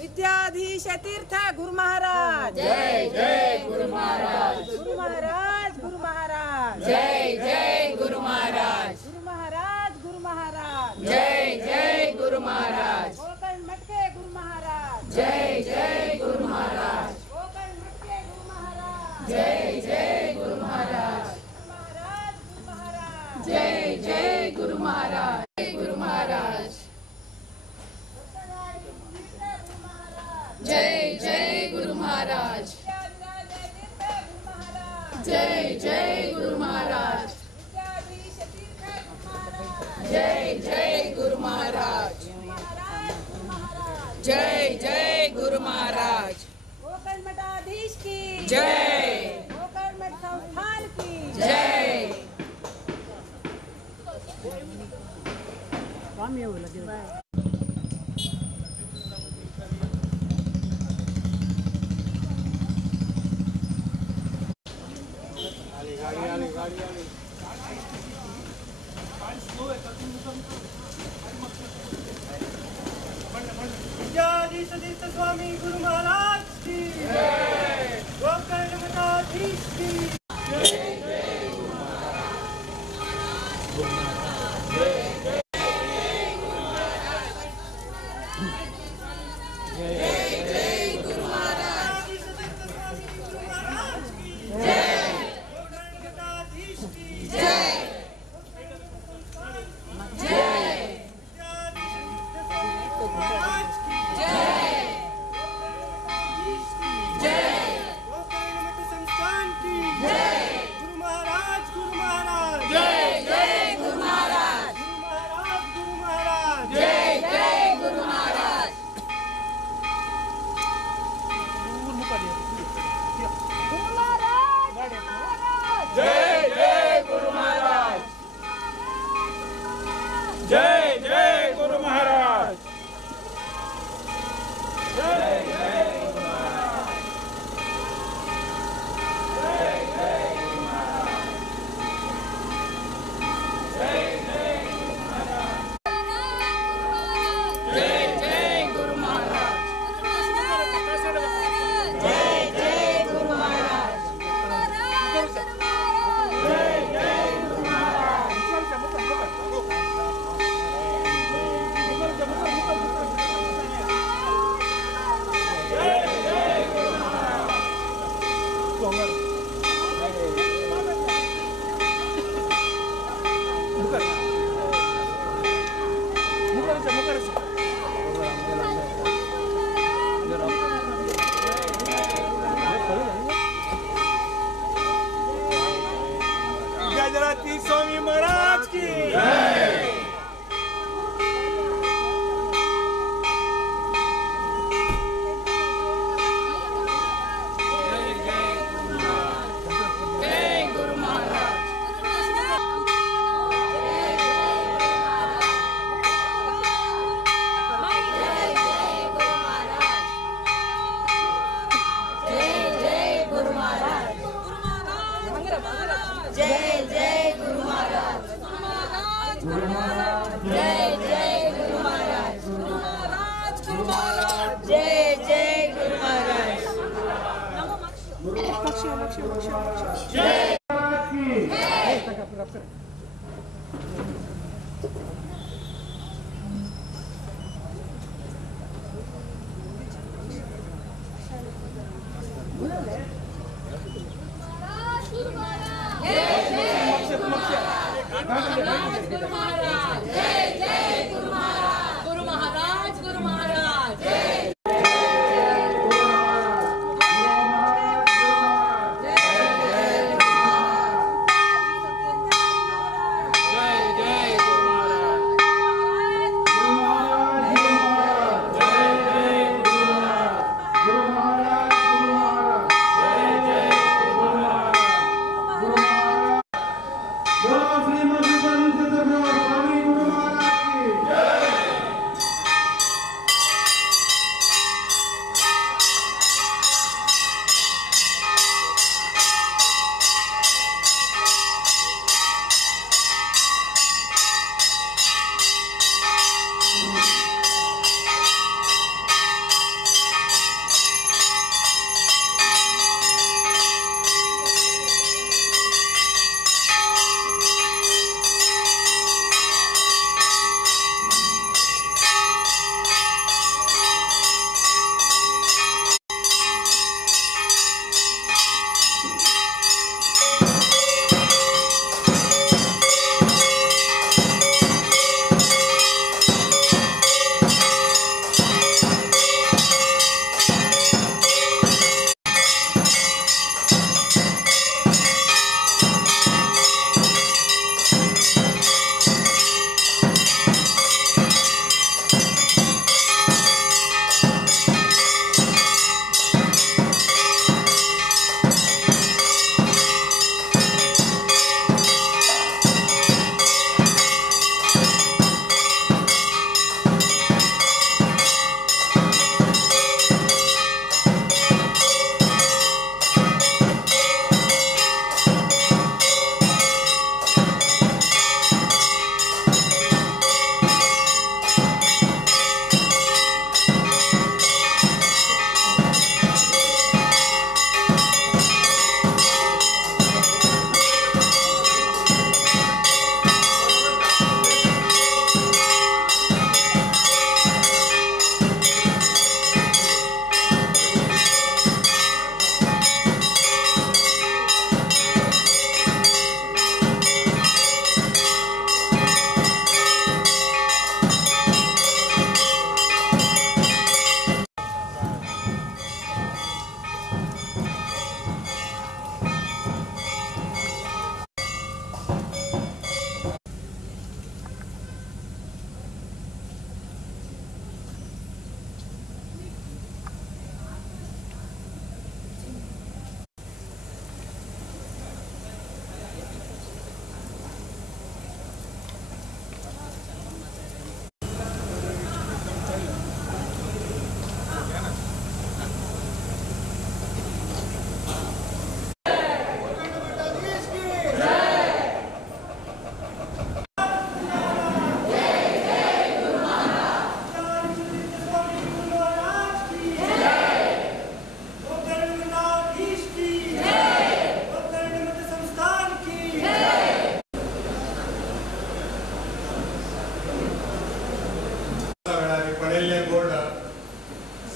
विद्याधीश तीर्थ गुरु महाराज जय जय गुरु महाराज गुरु महाराज गुरु महाराज जय जय गुरु महाराज गुरु महाराज गुरु महाराज जय जय गुरु महाराज गोकर्ण मटके गुरु महाराज जय जय गुरु महाराज गोकर्ण मटके गुरु महाराज जय जय गुरु महाराज जय जय गुरु महाराज गुरु महाराज जय जय गुरु महाराज जय जय गुरु महाराज जय जय गुरु महाराज जय जय गुरु महाराज गोकर्ण मठाधीश की जय गोकर्ण मठ संस्थान की जय विद्याधीश तीर्थ स्वामी गुरु महाराज की जय गोकर्ण मठाधीश की जय जय गुरु महाराज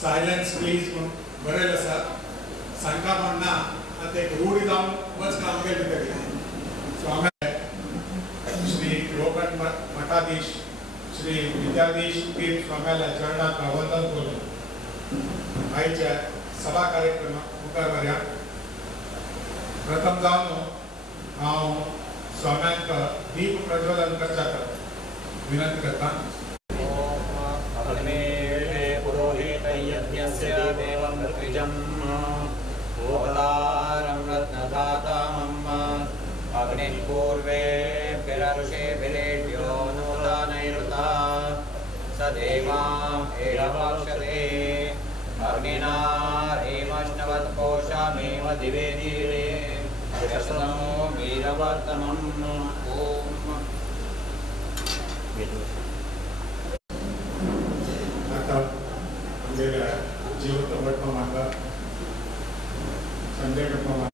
सायलेन्स प्लीज म्हणून बरेल आसा सांगता म्हणना आतां एक रूढी जावन वच काम केलें तरी सो हांवें श्री लोकट मठाधीश श्री विद्याधीश पीर स्वाम्याल्या चरणाक वंदन करून आयच्या सभा कार्यक्रमाक मुखार व्हरया. प्रथम जावन हांव स्वाम्यांक दीप प्रज्वलन करच्या विनंती करता. पूर्वे पिरर्षे विलेट्यो नूतनैरुता सदेवां एरपक्षते अग्निना हेमश्नवत्कोशमेव दिवे दिवे कृष्णो वीरवर्तमम् ओम. आता जीवत भटमा माता संजय भटमा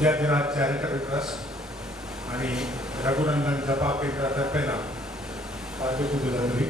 विद्यार्थीराज चॅरिटेबल ट्रस्ट आणि रघुनंदन जपा केंद्रातर्फे ना पाठवतो तुला तुम्ही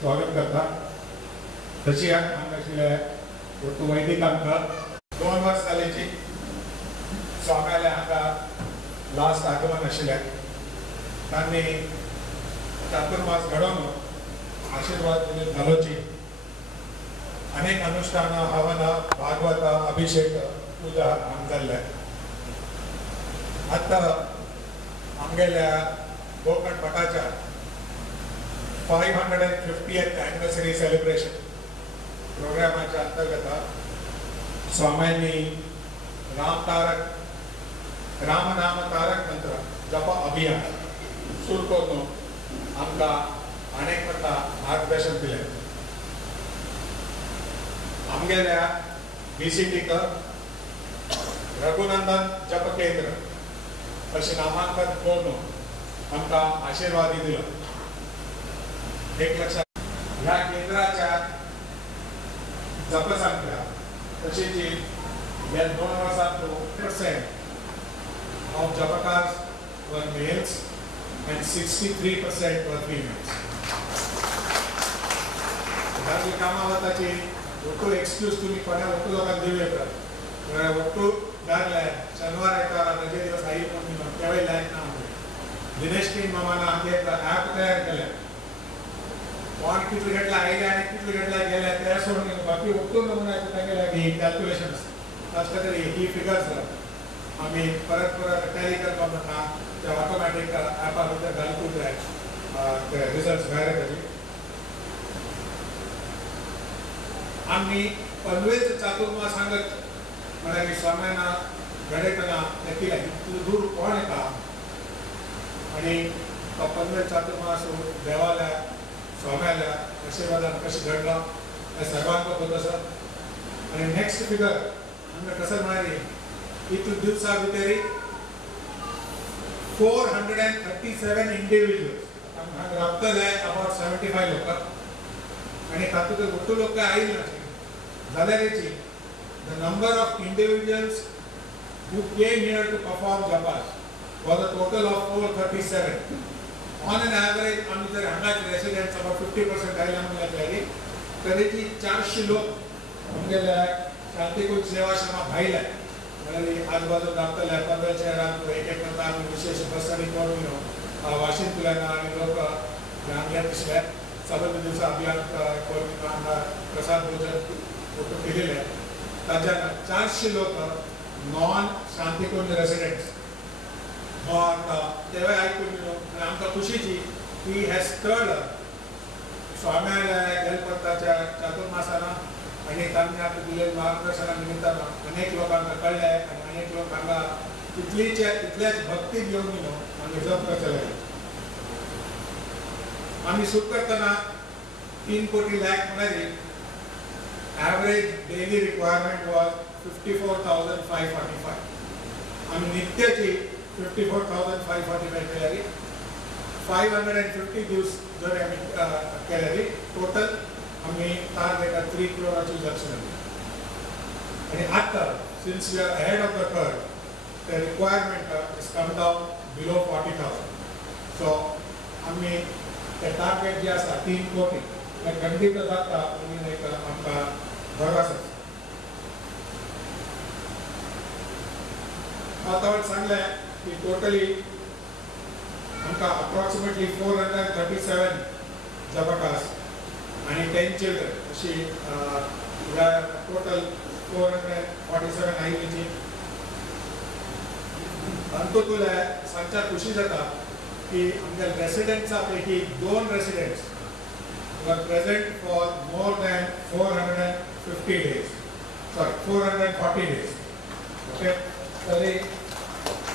स्वागत करता तशी आशिल्ले वस्तू वैदिक आमकां 2 वर्स जालींची स्वाम्याले हांगा लास्ट आगमन आशिल्लें तांणी चातुर्मास घडोवन आशीर्वाद दिले घालोवची अनेक अनुष्ठान हवन भागवत अभिषेक पूजा हांगा जाल्ले आतां आमगेल्या गोकर्ण मठाच्या 550th anniversary celebration प्रोग्रामाच्या अंतर्गत स्वाम्यांनी रामनाम तारक मंत्र जप अभियान सुरू करून आमकां अनेक पट्टा मार्गदर्शन दिलें आमगेल्या BCTक रघुनंदन जप केंद्र अशें नामांकन करून आमकां आशीर्वाद दिलो एक लक्षात ह्या केंद्राच्या जपसंख्या तशीच या 2 वर्सांत 2% of Japakars were males and 63% were females. Dadli कामावताची ಒಟ್ಟು एक्सक्यूज तुम्ही कोणा ಒಟ್ಟು लोकांना देऊ येतात ಒಟ್ಟು दारला शनिवार आयतार रजे दिवस आई पण केवळ लाईन ना दिनेश टीम मामाना आमचे ॲप तयार केले कोण कितले गटला आयले आणि कितले गटला गेले त्या सोडून बाकी ಒಟ್ಟು नमुन्याचे तांगेला ही कॅल्क्युलेशन असतात तरी ही फिगर्स आम्ही परत टॅली करपाक म्हणटा ते ऑटोमॅटिक ॲपार भितर घालून ते रिजल्ट्स भायर येतली आम्ही पनवेल चातुर्मास सांगत म्हळ्यार स्वाम्याना घडयतना नक्की दूर कोण येता आणि तो पनवेल चातुर्मास देवाल्या स्वाम्याल्या आशीर्वादान कशें घडलो हें सर्वांक खबर आसा आनी नेक्स्ट फिगर आमकां कसं म्हळ्यार इतले दिवसा भितर 437 इंडिविज्युअल्स हांगा रावतले अबाउट 75 लोक आनी तातूंत ಒಟ್ಟು लोक आयिल्ले नासले जाल्यार the number of individuals who came here to perform japas was a total of 437. On an average, आम्ही जर हांगाचे residents about 50% आयला म्हणल्यार तरीची 400 लोक आमगेल्या शांतिकुंज सेवाश्रमा भायले म्हळ्यार आजूबाजू रावतले पनवेल शहरांत एक करता आमी विशेष बसांनी करून वाशिंतल्यान आनी लोक हांगा दिसले सबंद दिवसा अभियान करून हांगा प्रसाद भोजन फोटो केलेले ताच्यान 400 लोक नॉन शांतिकुंज रेसिडेंट्स तेव्हा ऐकून आमकां खुशीची ही हॅज स्टर्ड स्वाम्याल्या गेलपत्ताच्या चातुर्मासाना आणि त्यांनी आता दिलेल्या मार्गदर्शनानिमित्तानं अनेक लोकांना कळलं आहे आणि अनेक लोकांना तिथल्याच भक्ती घेऊन आम्ही जप करतले. आम्ही सुरू करताना 3 कोटी लाख म्हणाले ॲव्हरेज डेली रिक्वायरमेंट वॉज 54,545. आम्ही नित्याची 54,545 केलेली. 550 दिवस जर आम्ही केलेली टोटल आम्ही टार्गेट 3 करोडाची दर्शन. आणि आता since we are ahead of the curve the requirement is come down below 40,000. So आम्ही ते टार्गेट जे आसा 3 कोटी ते खंडित जाता म्हणून एक आमकां भरवसा. आता सांगलें की टोटली आमकां अप्रॉक्सिमेटली 437 जबाकास आणि 10 चिल्ड्रन अशी टोटल 447 आयलीची. अंतो तुला सांगच्या खुशी जाता की आमच्या रेसिडेंट्सा पैकी 2 रेसिडेंट्स वर present for more than 450 days. Sorry 440 days. Okay, तरी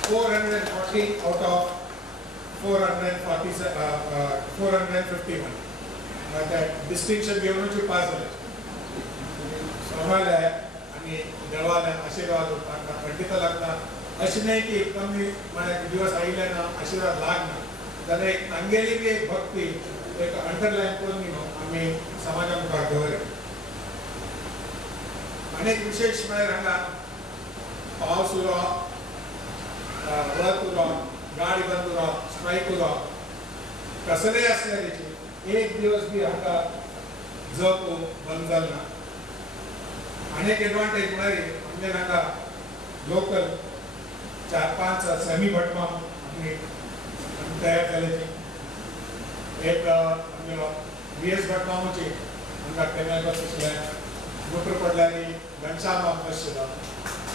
440 आउट ऑफ 451 म्हणजे डिस्टिंक्शन घेऊनच पास झाले. आम्हाला आणि देवाला आशीर्वाद तांकां खंडित लागता. अशें नाही की कमी मला दिवस आयिल्ले ना आशीर्वाद लागना जाल्यार एक तांगेली बी एक भक्ती एक अंडरलायन करून आमी समाजा मुखार दवरल्या. आनी विशेष म्हळ्यार हांगा पावस उरो, वत उरो, गाडी बंद उरो, स्ट्रायक उरो कसलेय आसल्याची एक दिवस बी हांगा जप बंद जालना. आनी एक एडवांटेज म्हळ्यार आमचे हांगा लोकल 4-5 सेमी भटमा तयार केल्याची. एक VS भटमाची हांगा केन्ना बस आशिल्ले, मोटर पडल्यानी घनश्याम बस आशिल्लो,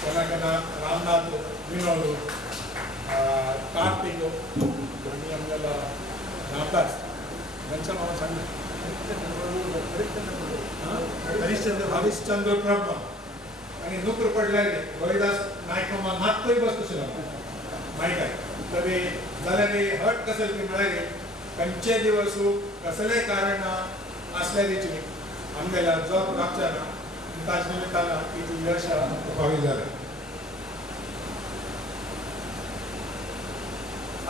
केन्ना केन्ना रामनाथ विनोद, कार्तिक आनी आमगेलो रामदास घनश्याम सांगले हरिश्चंद्र ब्रह्मा आणि नोकर पडल्याने रोहिदास नायक मात्तूय बस आशिल्लो माहीत आहे. तरी जाल्यार हट कसल ती म्हळ्यार खंयचे दिवस कसलेय कारण आसल्याची आमगेल्या जप लागच्या ना ताचे निमित्तान ती यश उपावी जालें.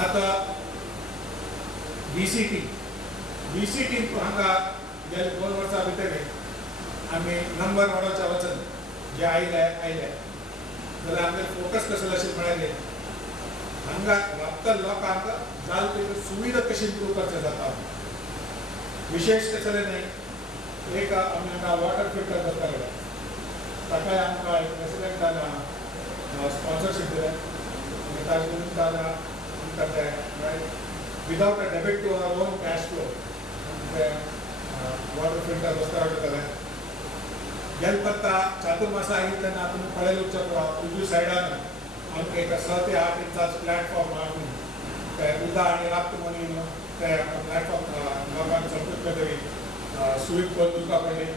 आता BCT हांगा गेल्या 2 वर्सां भितर आमी नंबर वाडोवच्या वचन जे आयले जाल्यार आमचे फोकस कसलो अशें म्हळ्यार हांगा राबता लोकांक जाल तितली सुविधा कशी इम्प्रूव करचें जाता. विशेष कसलें न्ही, एक आमी हांगा वॉटर फिल्टर करताले ताकाय आमकां रेसिडेंटान स्पॉन्सरशीप दिलें आनी ताजे निमित्तान आमकां तें without a debit to our own cash flow water filter बसता करताले. गेल्या पत्ता चातुर्मासा आयिल्ले तेन्ना तुमी पळयलें उरचो उजवी सायडान आमकां एक 6 ते 8 इंचाचो प्लॅटफॉर्म हाडून ते उदक आनी राबता म्हणून ते प्लॅटफॉर्म लोकांक संपूर्ण तरी सुविधा करून दिवपा पडली.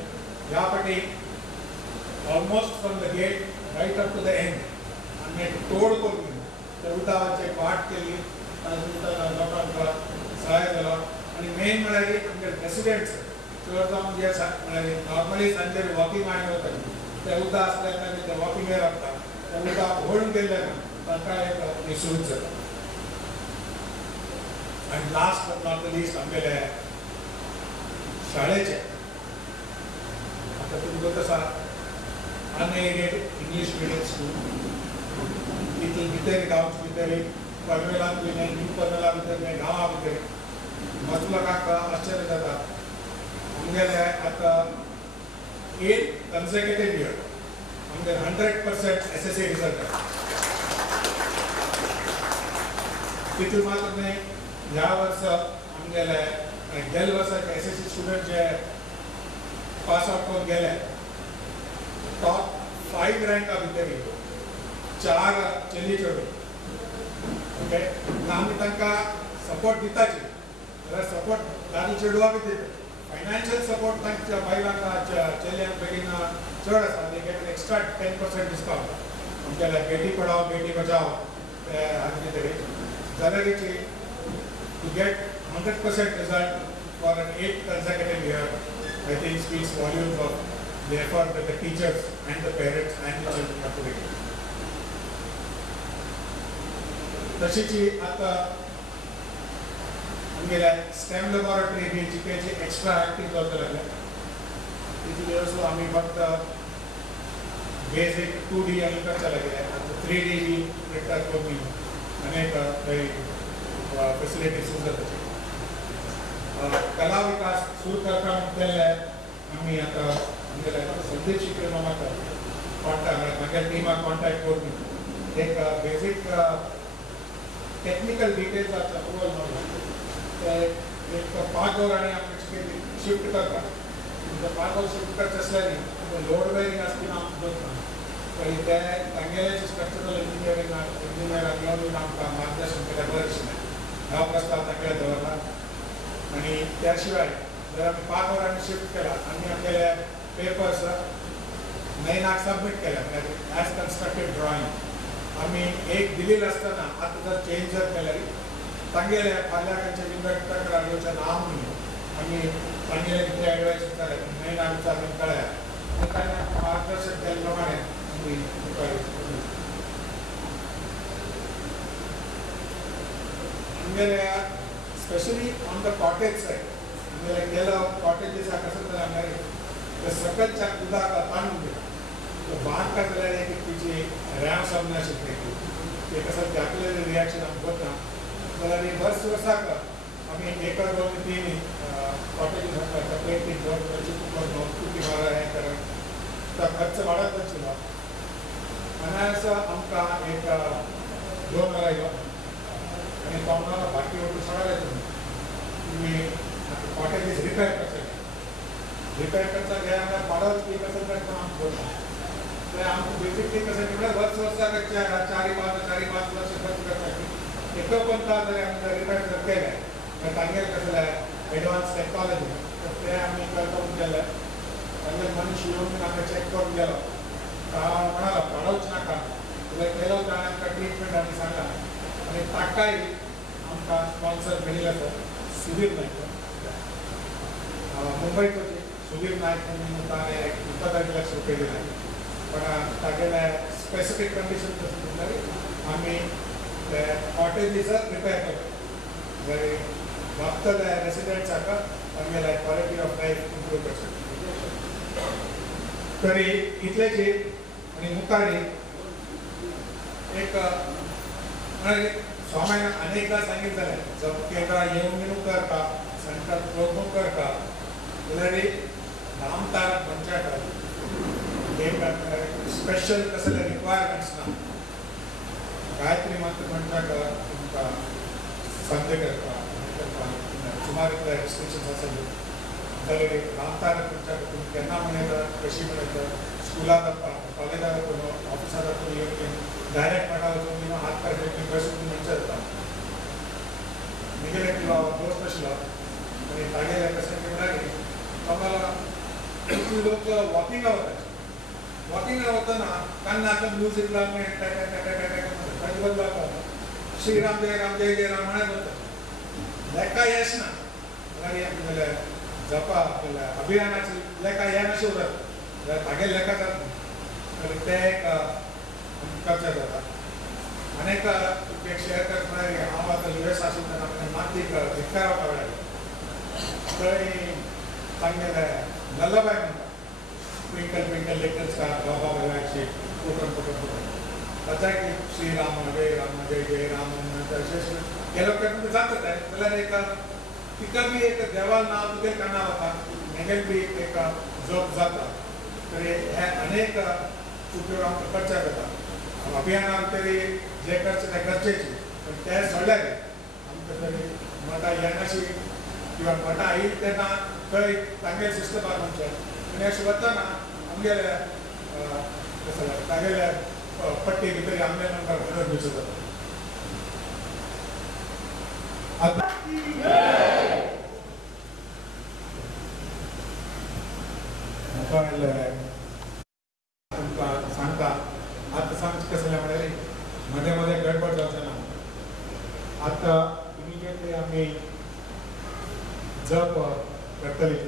ह्या फाटी almost from the gate right up to the end आमी एक तोड करून ते उदकाची वाट केली. ताजे निमित्तान लोकांक सहाय जालो. आनी मेन म्हळ्यार आमचे रेसिडेंट्स चड जावन जे म्हळ्यार नॉर्मली सांजे वॉकिंग आनी वता ते उदक आसल्या कारणान ते वॉकिंगेर वता ते उदक व्हळून गेल्ले ना तांकां एक सुविधा जाता. आनी last but not the list आमगेले शाळेचे आतां तुमी आसा अनएडेड इंग्लीश मिडियम स्कूल तितून भितर गांवचे भितर पनवेलांत न्ही न्यू पनवेला भितर न्ही गांवा भितर मस्त लोकांक आश्चर्य जाता. आमगेले आतां 8 consecutive year आमगे 100% SSC रिजल्ट तितून मात्र न्ही ह्या वर्सा आमगेले गेल्या वर्साचे SSC स्टुडंट जे पास आउट करून गेले टॉप 5 रँका भितर 4 चली चेडूं. ओके, आमी तांकां सपोर्ट दिताची जाल्यार सपोर्ट दादी चेडवां बी दिता. financial support तांच्या बायलांना चल्यांक बेगीन चड आसा they get an extra 10% discount आमच्या बेटी पढाओ बेटी बचाओ हाजे तरी जाल्यारीची to get 100% result for an 8th consecutive year I think speaks volumes of the effort that the teachers and the parents and the children are putting in. तशीची आता आमगेल्या stem laboratory बी जीकेची extra active जावंक लागल्या तितून असो आमी फक्त basic 2D आमी करचे लागले आता 3D बी प्रिंटर करून अनेक काही फॅसिलिटीज सुद्धा त्याची कला विकास सुरू करता केले आमी आता आमगेल्या संदीप शिकरे मामाक कॉन्टॅक्ट म्हाज्या टिमाक कॉन्टॅक्ट करून एक बेसिक टेक्निकल डिटेल्स अप्रूवल मारला एक पार्टवर आणि आमचे शिफ्ट करता पार्टवर शिफ्ट करता असल्याने लोड बेरिंग असतील आमकां पण ते तांगेलेचे स्ट्रक्चरल इंजिनियरांक येवन आमकां मार्गदर्शन केलें बरें दिसलें ह्या प्रस्ताव तांगेले दवरला आणि त्या शिवाय जर आमी 5 वरांनी शिफ्ट केला आनी आमगेले पेपर्स 9 सबमिट केल्या ॲज कन्स्ट्रक्टेड ड्रॉइंग आमी एक दिलेलं असताना आता जर चेंज जर केल्यार तांगेले फाल्यां तांचे विंगड तक्रार येवचें ना म्हणून आमी तांगेले कितें एडवायस दिताले 9 आमच्या आमी कळ्ळ्या आनी ताणें आमकां मार्गदर्शन केले प्रमाणे आमी मुखार आमगेले specially on the cottage said आमगेले गेलो कॉटेजीस कसं जाल्यार ते सकलच्या उदक ताणून दिता बांध का जाल्यार एक तिची रॅम सामना शिकले ते कसं आपल्याला रिॲक्शन आमकां करता जाल्यार वर्स वर्साक आमी 1 2 3 कॉटेजीस आसता सेपरेट घेवन ताची तुकी मारा हें करप तो खर्च वाडत वचलो आनी असो आमकां एक लोन आयलो आनी तो आमकां बाकी वटून सोडले तुमी कॉटेजीस रिपेर करता घ्या आमकां पाडत की कसं करता आमकां करता ते आमकां बेसिकली कशें म्हणल्यार वर्स वर्साक 4-5 वर्स खर्च करता एक पण जर आमी रिपेर जर केले तर तांगेर कसं जाल्यार एडवान्स टॅक्नॉलॉजी तर ते आमी करता केले तांगेर मनीस येवन आमकां चॅक करून गेलो म्हणालो पाडूच नाका जाल्यार केलो ताणें आमकां ट्रिटमेंट आमी सांगला आनी ताकाय आमकां स्पॉन्सर मेळिल्लो आसा सुधीर नायक मुंबयचो सुधीर नायक म्हणून ताणें 25 लाख रुपये दिले पण तागेले स्पेसिफीक कंडिशन कशी म्हणल्यार आमी ते कॉटेजीस रिपेर करता फक्त रेसिडेंट्साक आमगेले क्वॉलिटी ऑफ लायफ इम्प्रूव करता तरी इतलेची आनी मुखारी एक स्वाम्यान अनेकदा सांगितलें जर केंद्रां येवन करता सेंटर प्रोग्राम करता जाल्यार नामतारक पंचायत एक स्पेशल कसले रिक्वायरमेंट्स ना गायत्री मंत्र म्हणटाक तुमकां संध्य करता सुमार इतले रिस्ट्रिक्शन्स आसले जाल्यार एक नामतारक पंचायत तुमी केन्ना मनयता कशी मनयता स्कुलांत वता कॉलेजांत वचून ऑफिसांत वचून येवन डायरेक्ट मेळा वचून हात पाय फेकून बसून मनशां जाता म्हगेले किंवा दोस्त आशिल्लो आनी तागेले कशें म्हणल्यार आम्हाला लोक वॉकिंगा वताचे वॉकिंगा वतना कान्नाक म्युजीक लावन ताजे बदला श्रीराम जय जय राम म्हणत वता लेखा येस ना जाल्यार जपा अभियानाची लेखा येनाशी उरत जाल्यार तागे लेखा जाता जाल्यार ते एक करचें जाता आनीक एक शेअर करता म्हळ्यार हांव आतां US आशिल्ल्यान आपल्या मातीक धिक्कारावपा वेळार थंय तांगेले लल्लाबाय म्हणटा ट्विंकल ट्विंकल लिटल स्टार बाबा बेलाची पुटून ताच्या की श्रीराम जय जय राम अशें गेलो तेन्ना जाता तें जाल्यार एक तिका बी एक देवाल नांव तुगे काना वता हेगेल बी एक जप जाता तर हे अनेक उपयोग आमकां करचे जाता अभियानान तरी जे करचें तें गरजेचें पण ते सोडल्यार आमकां तरी मतां येनाशी किंवा मतां येयली तेन्ना थंय तांगेले सिस्टमार म्हणचे आनी अशें वतना आमगेले तागेले पट्टी भितर आमगे नंबर घडत दिवचो जाता पण तुमका सांगता आता सांगता कसं म्हणाले मध्ये मध्ये गडबड जावचे ना आता इमिजिएटली आम्ही जप करतली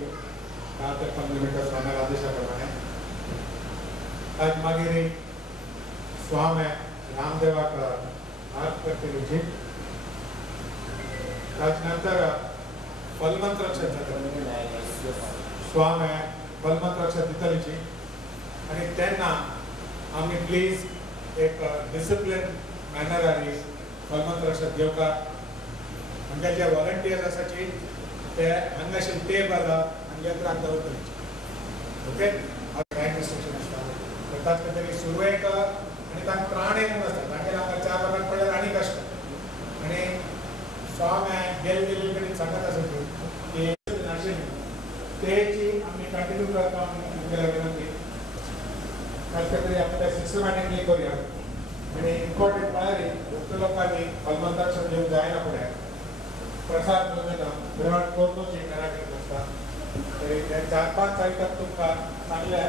10 ते 15 मिनिटं स्वामी आदेशाप्रमाणे आज मागीर स्वामी रामदेवाक आरती करतली त्यानंतर फलमंत्र स्वामी फलमंत्र दितलीची आणि त्यांना आम्ही प्लीज एक डिसिप्लिन मॅनर आणि फलमंत्र घेवका म्हणजे जे व्हॉलंटियर्स आसाची ते हांगाशी टेबल आनी यंत्राक दवरतली ओके टायम रिस्ट्रिक्शन आसता ताच खातीर सुरवेक आनी तांकां प्राण येवन आसता तांगेर आमकां च्या बागान पडल्यार आनी कश्ट आनी स्वामी गेल्ले कडेन सांगत आसा की नाशिल्ली तेची आमी कंटिन्यू करता आमगेल्या विनंती ताचे खातीर आमी ते सिस्टमॅटिकली करूया आनी इम्पॉर्टंट म्हळ्यार भक्त लोकांनी फलमंत्र घेवंक जायना फुडें प्रसाद घेवन येता विराट कोर्टोची घराकडे आसता तरी ते 4-5 आयटम तुमकां सांगले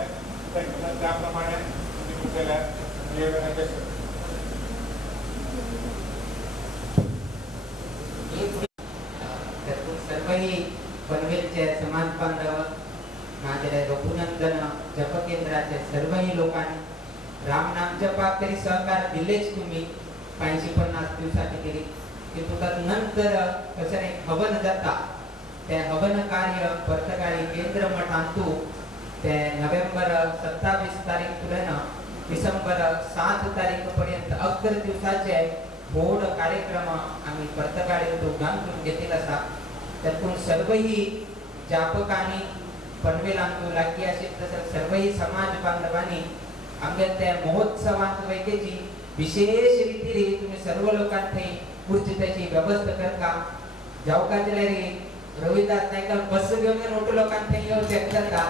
त्या प्रमाणे तुमी तुमगेल्या नियोजनाचेर सर्वही पनवेलचे समाज बांधव माझे रघुनंदन जप केंद्राचे सर्वही लोकांनी रामनाम जपाक तरी सहकार दिलेच तुम्ही 50-50 दिवसाची किंतु नंतर कसं हवन जाता ते हवन कार्य पर्तकाळी केंद्र मठांतू ते नोव्हेंबर 27 तारीख पर्यंत डिसेंबर 7 तारीख पर्यंत 11 दिवसाचे बोर्ड कार्यक्रम आम्ही पर्तकाळी गांधून घेतलेले आसा त्यातून सर्वही जापकांनी पनवेलांतू लागीं आशिल्ले तसंच सर्वही समाज बांधवांनी आमच्या त्या महोत्सवांत वैकेची विशेष रीतीने तुम्ही सर्व लोकांनी खुर्ची त्याची व्यवस्था करता जावका जाल्यार रविदास नायका बस घेऊन मोठ्या लोकांनी येवचे जाता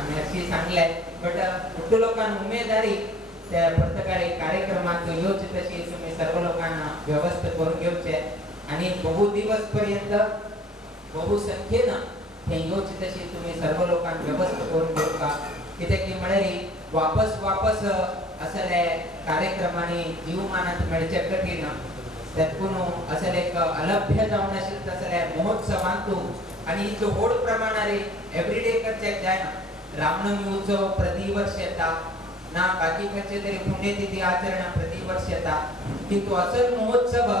आम्ही अशी सांगले बट मोठ्या लोकांना उमेदवारी त्या प्रत्येकाळी कार्यक्रमात येवचे तशी तुम्ही सर्व लोकांना व्यवस्था करून घेवचे आणि बहु दिवस पर्यंत बहुसंख्येनं हे येवचे तशी तुम्ही सर्व लोकांना व्यवस्था करून घेवका कित्याक की म्हळ्यार वापस असले कार्यक्रमांनी जीवमानात मेळचे कठीण त्यातून असले एक अलभ्य जावन आशिल्ले तसले महोत्सवांतू आणि इतलो व्हड प्रमाणारे एवरीडे करचे जायना रामनवमी उत्सव प्रतिवर्ष येता ना बाकी खंयचे तरी पुण्यतिथी आचरण प्रतिवर्ष येता किंतु असल महोत्सव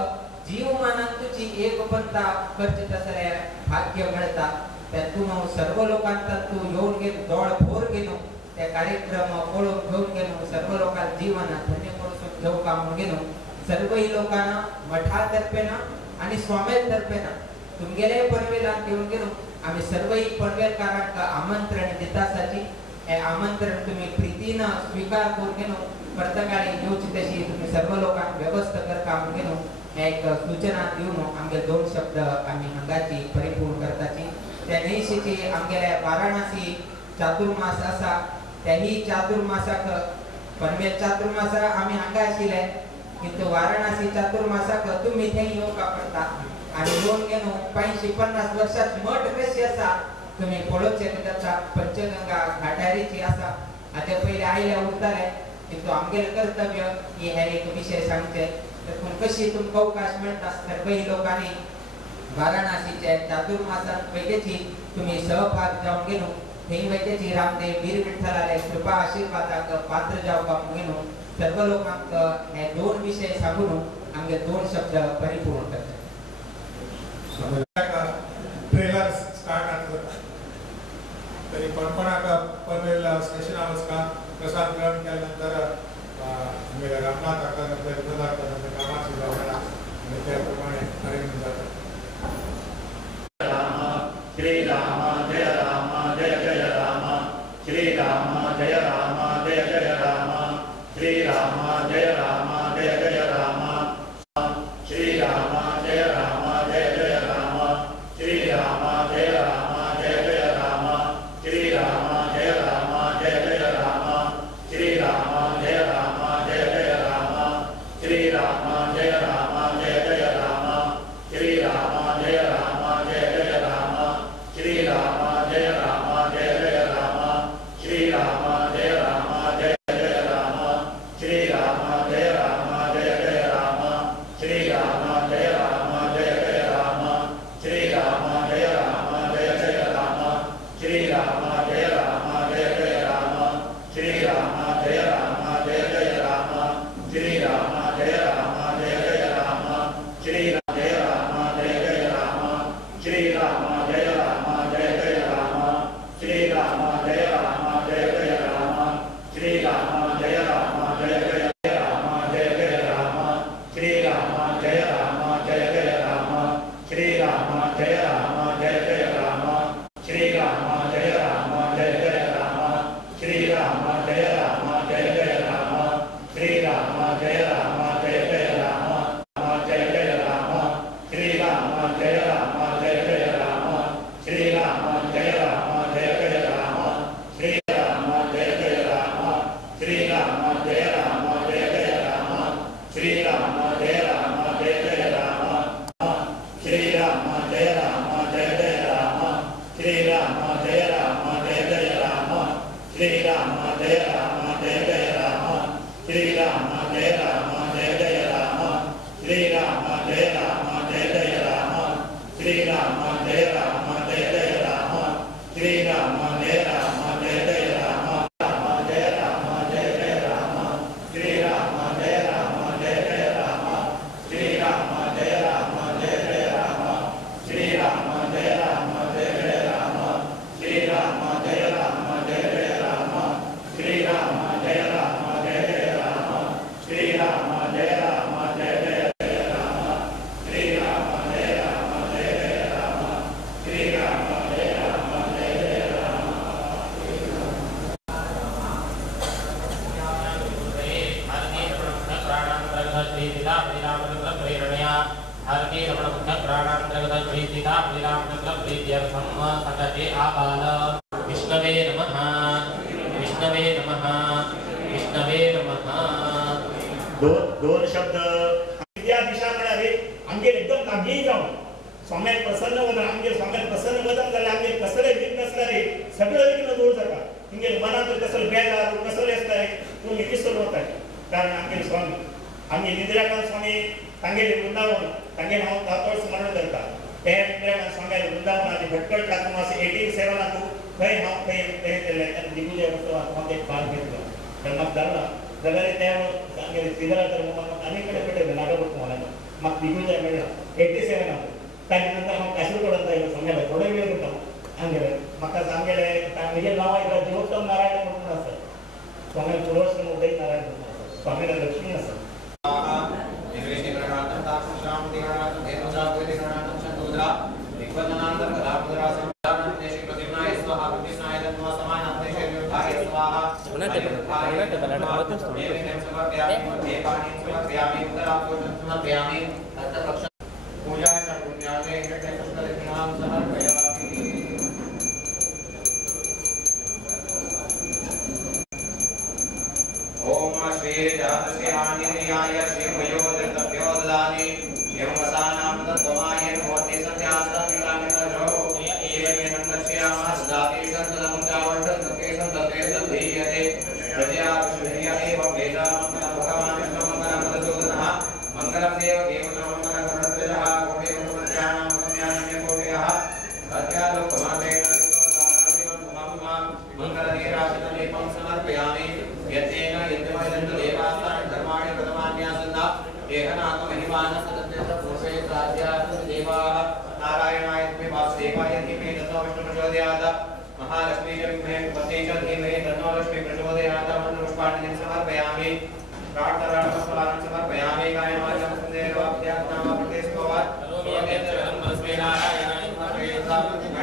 जीवमानांतूची एक पंथा करचे तसले भाग्य मेळता त्यातून सर्व लोकांतू येवन घेवन दोळ भोर घेवन ते कार्यक्रम पळोवन घेवन गेलो सर्व लोकांना जीवन धन्य करून घेवका म्हणून गेलो सर्वही लोकांना मठातर्फे ना आणि स्वाम्यातर्फे ना तुमगेले पनवेलांत येवन गेलो आम्ही सर्वही पनवेलकारांक आमंत्रण दितासाची हे आमंत्रण तुम्ही प्रीतीनं स्वीकार करून घेनो प्रत्येकाळी येवची तशी तुम्ही सर्व लोकांना व्यवस्था करता म्हणून घेनो एक सूचना दिवन आमगे 2 शब्द आम्ही हांगाची परिपूर्ण करताची त्या दिवशीची आमगेल्या वाराणसी चातुर्मास आसा त्याही चातुर्मासाक पनवेल चातुर्मासा आम्ही हांगा आशिल्ले किंतु वाराणसी चातुर्मासाक तुम्ही थंय येवका पडटा आणि येवन घेवन 50-50 वर्षात मठ कशी आसा तुम्ही पळोवचे जाता पंचगंगा घाटारीची आसा हाचे पयले आयले उरताले किंतु आमगेले कर्तव्य की हे एक विषय सांगचे तर कशी तुमकां अवकाश मेळटा सर्वही लोकांनी वाराणसीचे चातुर्मासांत पैकीची तुम्ही सहभाग जावन घेवन थंय वयतेची रामदेव वीर विठ्ठलाले कृपा आशीर्वादाक पात्र जावका म्हणून सर्व लोकांक हे 2 विषय सांगून आमगे 2 शब्द परिपूर्ण करता ट्रेलर स्टार्ट आता तरी कोणकोणाक पनवेल स्टेशन वचका प्रसाद ग्रहण केल्यानंतर आमगे रामनाथ काका नंतर विठ्ठलाक नंतर कामाची जावना आणि त्या प्रमाणे अरेंज जाता श्री राम जय राम जय जय राम श्री राम जय राम जय जय राम श्री राम जय राम जय जय राम श्री राम जय राम जय जय राम श्री राम जय राम जय जय राम श्री राम जय राम जय जय राम श्री राम जय राम जय जय राम श्री राम जय राम जय जय राम श्री राम जय राम जय जय राम श्री राम श्री राम जय राम जय जय राम श्री राम जय राम जय जय राम श्री राम जय राम जय जय राम जय जय राम श्री राम जय राम जय जय राम श्री राम जय राम जय जय राम श्री राम जय राम जय जय राम श्री राम जय राम जय जय राम श्री राम जय राम जय जय राम जय जय राम श्री राम जय राम जय जय राम श्री राम जय राम जय जय राम श्री राम जय जय राम श्री राम जय राम जय जय राम श्री राम जय राम जय जय राम श्री राम जय राम जय जय राम श्री राम जय राम जय जय राम श्री राम जय राम जय जय राम श्री राम जय राम जय जय राम श्री राम जय राम जय जय राम श्री राम जय राम जय जय राम श्री राम जय राम जय जय राम राम जय राम जय जय राम श्री राम जय राम जय जय राम श्री राम जय राम जय जय राम श्री राम जय राम जय जय राम श्री राम जय राम जय जय राम श्री राम जय राम जय जय राम श्री राम जय राम जय जय राम श्री राम जय राम जय जय राम श्री राम जय राम जय जय राम विष्णवे नमः विष्णवे नमः विष्णवे नमः दोन शब्द विद्या दिशा म्हणाले आमगे एकदम कागी जाऊन स्वामी प्रसन्न होता आमगे स्वामी प्रसन्न बदल झाले आमगे कसले बिन कसले सगळं विघ्न दूर जाता हिंगे मनात कसले बेजार कसले असतात तुम्ही विसरलो होता कारण आमगे स्वामी आम्ही निद्राकांत स्वामी तांगे वृंदावन तांगे नाव तातोड स्मरण करता ते निद्राकांत स्वामी वृंदावन आणि भटकळ टाकमासे 87 आतू खय हाव खय ते दिगुजे वस्तू आतमध्ये पार घेतला तर मग झाला जगाले त्या तांगे सिद्धरा तर मग अनेकडे पेटे नागबट मला मग दिगुजे मेळला 87 आतू त्यानंतर मग काशीर कडंत सांगायला थोडे वेळ होता हंगे मग सांगेले म्हणजे नाव आहे जीवोत्तम नारायण म्हणून असतं स्वामी पूर्वश्रम उदय नारायण म्हणून असतं स्वामीला लक्ष्मी असतं ओम श्री जातस्य आनिर्याय श्री वयोदत्तभ्योददानि यमवसानां तत्त्वमाय भवति सत्यास्तमिलामितरो एवमेनं दर्शयामः सदाति सन्ततं चावर्तन्ते सन्तते सद्धीयते प्रजयाश्रय एवं वेदामङ्गलं भगवान् विष्णुमङ्गलं मधुसूदनः मङ्गलं देवदेवमङ्गलं गरुडध्वजः कोटिप्रत्यानां कल्याणकोटियः अत्यालोकमातेन मंगलनीराशितलेपं समर्पयामि यत्तेन यद्यमयन्तु देवास्तानि धर्माणि प्रथमान्यासन्ना एहनाकमहिमानः सदत्यस्य पूर्वे साध्यास्तु देवाः नारायणाय तस्मै वासुदेवाय धीमहि तन्नो विष्णुः प्रचोदयात् महालक्ष्मी च विद्महे पत्नी च धीमहि तन्नो लक्ष्मी प्रचोदयात् मन्त्रपुष्पाणिं समर्पयामि प्रार्थनां समर्पयामि कायमार्गं सन्देवाभ्यात्नाम प्रतेस्मवात् योगेन्द्रं तस्मै नारायणाय समर्पयामि